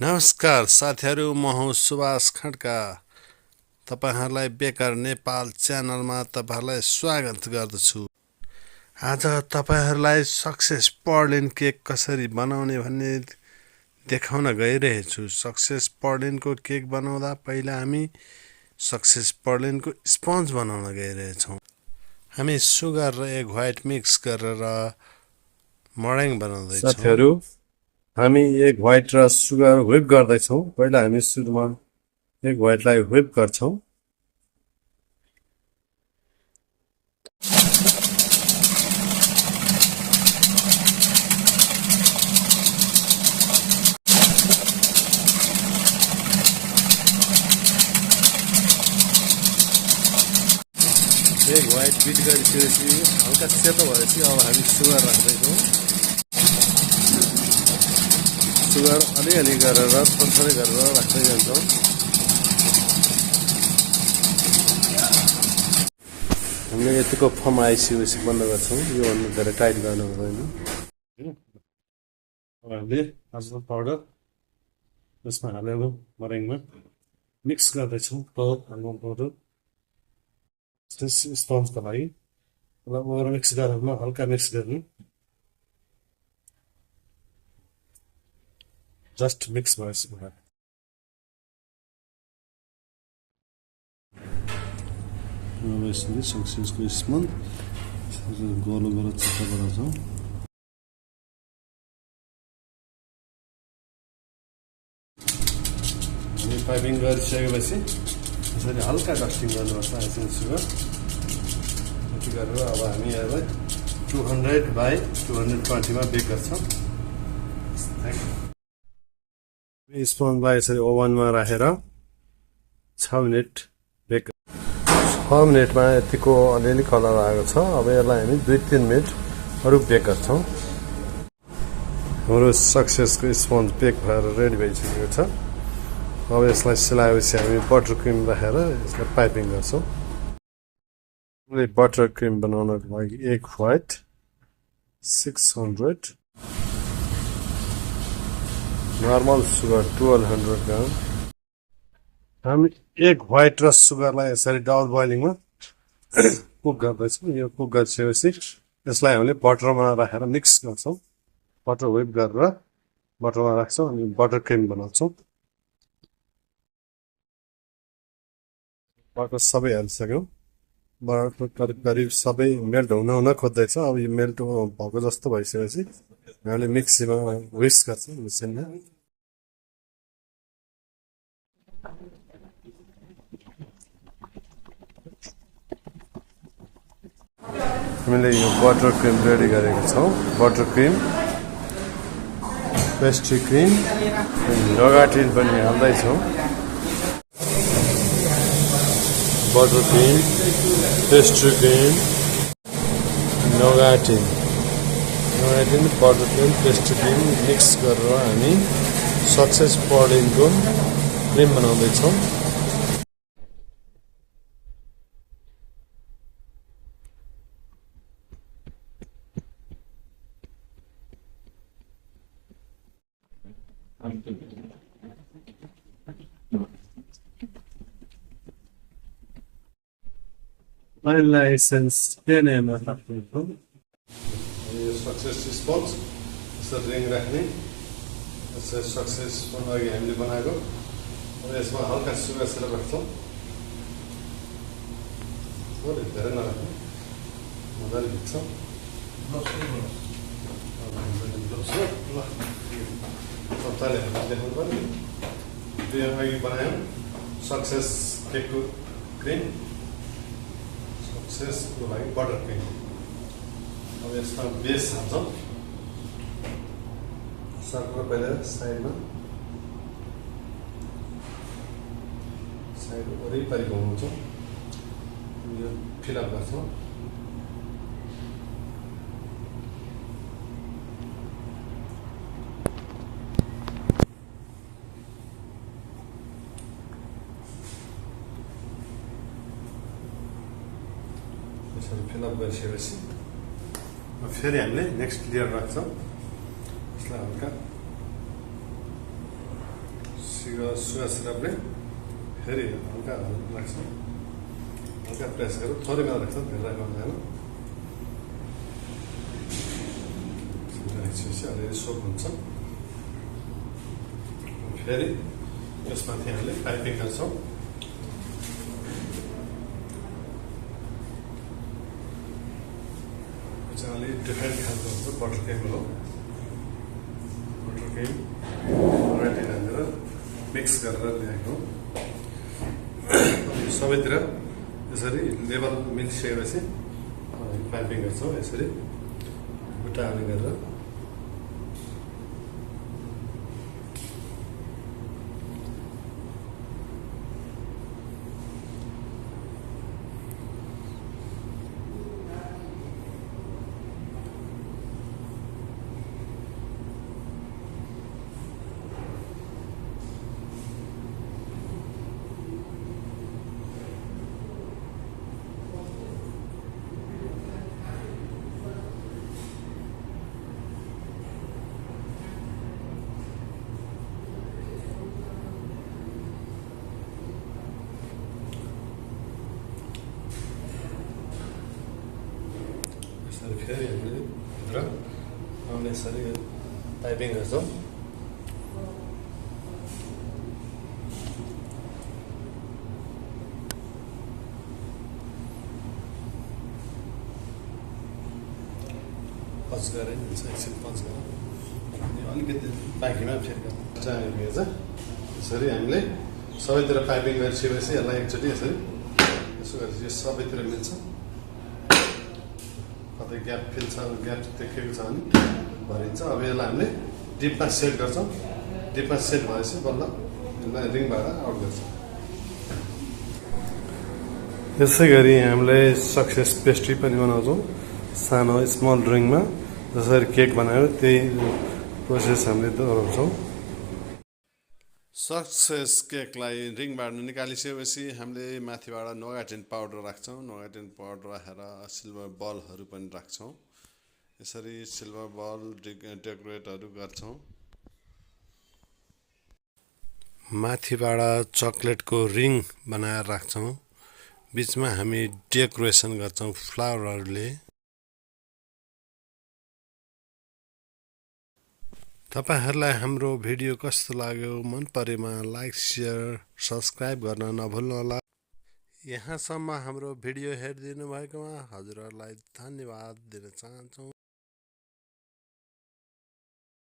नमस्कार साथीहरू, म हुँ सुभाष खड्का। तपाईँहरूलाई बेकर नेपाल च्यानलमा तपाईँहरूलाई स्वागत गर्दछु। आज तपाईँहरूलाई सक्सेस पर्लिन केक कसरी बनाउने भन्ने देखाउन गइरहेछु। सक्सेस पर्लिनको केक बनाउँदा पहिला हामी सक्सेस पर्लिनको स्पन्ज बनाउन गइरहेछौँ। हामी सुगर र एग व्हाइट मिक्स गरेर मर्याङ बनाउँदैछौँ। साथीहरू, हामी एग व्हाइट र सुगर व्हिप गर्दैछौँ। पहिला हामी सुरुमा एग व्हाइटलाई व्हिप गर्छौँ। एग व्हाइट बिट गरिसकेपछि हल्का सेतो भएपछि अब हामी सुगर राख्दैछौँ। सुगर अलिअलि गरेर थोरै गरेर राख्दै जान्छौँ। हामीले यतिको फर्म आइसकेपछि बन्द गर्छौँ। योभन्दा धेरै टाइट गर्नु हुँदैन। अब हामीले आजको पाउडर यसमा हालेर मर्याङमा मिक्स गर्दैछौँ। आलमोन्ड पाउडर स्पन्जको लागि ओभर मिक्स गरेर हल्का मिक्स गर्नु। जस्ट मिक्स भएपछि यसरी सक्सेसको स्पन्ज गोलो गोलो चित्त बनाउँछौँ। हामी पाइपिङ गरिसकेपछि यसरी हल्का डस्टिङ गर्नुपर्छ। आइसिङ सुगर यति गरेर अब हामी यसलाई 200/220 बेक गर्छौँ। स्पन्जलाई यसरी ओभनमा राखेर 6 मिनट बेक। 6 मिनटमा यतिको अलिअलि कलर आएको छ। अब यसलाई हामी 2-3 मिनट अरू बेक गर्छौँ। हाम्रो सक्सेसको स्पन्ज बेक भएर रेडी भइसकेको छ। अब यसलाई सेलाएपछि हामी बटर क्रिम राखेर यसलाई पाइपिङ गर्छौँ। बटर क्रिम बनाउनको लागि एग व्हाइट 600, नर्मल सुगर 1200 ग्राम। हामी एग व्हाइट र सुगरलाई यसरी डबल बोइलिङमा कुक गर्दैछौँ। यो कुक गरिसकेपछि यसलाई हामीले बटरमा राखेर मिक्स गर्छौँ। बटर व्हिप गरेर बटरमा राख्छौँ अनि बटर क्रिम बनाउँछौँ। बटर सबै हालिसक्यौँ। बटर करिब करिब सबै मेल्ट हुन खोज्दैछ। अब यो मेल्ट भएको जस्तो भइसकेपछि हामीले मिक्सीमा व्हिस्क गर्छौँ मेसिनमा। हामीले यो बटर क्रिम रेडी गरेको छौँ। Butter cream, pastry cream, nougatine पनि हाल्दैछौँ। Butter cream, pastry cream, nougatine, butter cream, pastry cream mix गरेर हामी सक्सेस पर्लिनको क्रिम बनाउँदैछौँ। vanilla essence 10 ml राख्दैछौँ। यो सक्सेस स्पन्ज यसरी रिङ राख्ने सक्सेसको लागि हामीले बनाएको। यसमा हल्का सुगर सिरप राख्छौँ। धेरै नराख्ने, मजाले भिज्छौँ। सबैले देखाउनु पर्ने। त्यो अघि बनायौँ सक्सेस केकको क्रिम, सक्सेसको लागि बटर क्रिम। अब यसमा बेस हाल्छौँ। सर्कल पहिला साइड वरिपरि घुमाउँछौँ। यो फिलअप गर्छौँ। यसरी फिलअप गरिसकेपछि फेरि हामीले नेक्स्ट लेयर राख्छौँ। यसलाई हल्का सुगा सिरपले फेरि हल्का राख्छौँ, हल्का प्रेस गरेर थोरै मात्र राख्छौँ, धेरै राख्नु राखेपछि अलिअलि सोप हुन्छ। फेरि यसमाथि हामीले पाइपिङ गर्छौँ। अलिक डिफ्रेन्ट खालको हुन्छ, बटर केक हो। बटर केक भेराइटी हालेर मिक्स गरेर ल्याएको सबैतिर यसरी लेभल मिलिसकेपछि पाइपिङ गर्छौँ। यसरी बुट्टा हाल्ने गरेर फेरि हामीले भित्र आउने यसरी पाइपिङ गर्छौँ। पच गरेर हुन्छ, एकछिन पच गरेर अलिकति बाँकीमा फेरि चाहेको यसरी हामीले सबैतिर पाइपिङ गरिसकेपछि यसलाई एकचोटि यसरी यसो गरेपछि यो सबैतिर मिल्छ। कतै ग्याप फिल छ, ग्याप देखेको छ भने भरिन्छ। अब यसलाई हामीले डिपमा सेट गर्छौँ। डिपमा सेट भएपछि बल्ल यसलाई रिङबाट आउट गर्छौँ। यसै गरी हामीले सक्सेस पेस्ट्री पनि बनाउँछौँ सानो स्मल रिङमा। जसरी केक बनाएर त्यही प्रोसेस हामीले दोहोऱ्याउँछौँ। सक्सेस केकलाई रिङबाट निकालिसकेपछि हामीले माथिबाट नोगाटिन पाउडर राख्छौँ। नोगाटिन पाउडर राखेर सिल्भर बलहरू पनि राख्छौँ। यसरी सिल्भर बल डेकोरेटहरू गर्छौँ। माथिबाट चकलेटको रिङ बनाएर राख्छौँ। बिचमा हामी डेकोरेसन गर्छौँ फ्लावरहरूले। तपाईहरुलाई हाम्रो भिडियो कस्तो लाग्यो, मन परेमा लाइक, शेयर, सब्स्क्राइब गर्न नभुल्नुहोला। यहाँसम्म हाम्रो भिडियो हेरिदिनु भएकोमा हजुरहरूलाई धन्यवाद दिन चाहन्छौँ।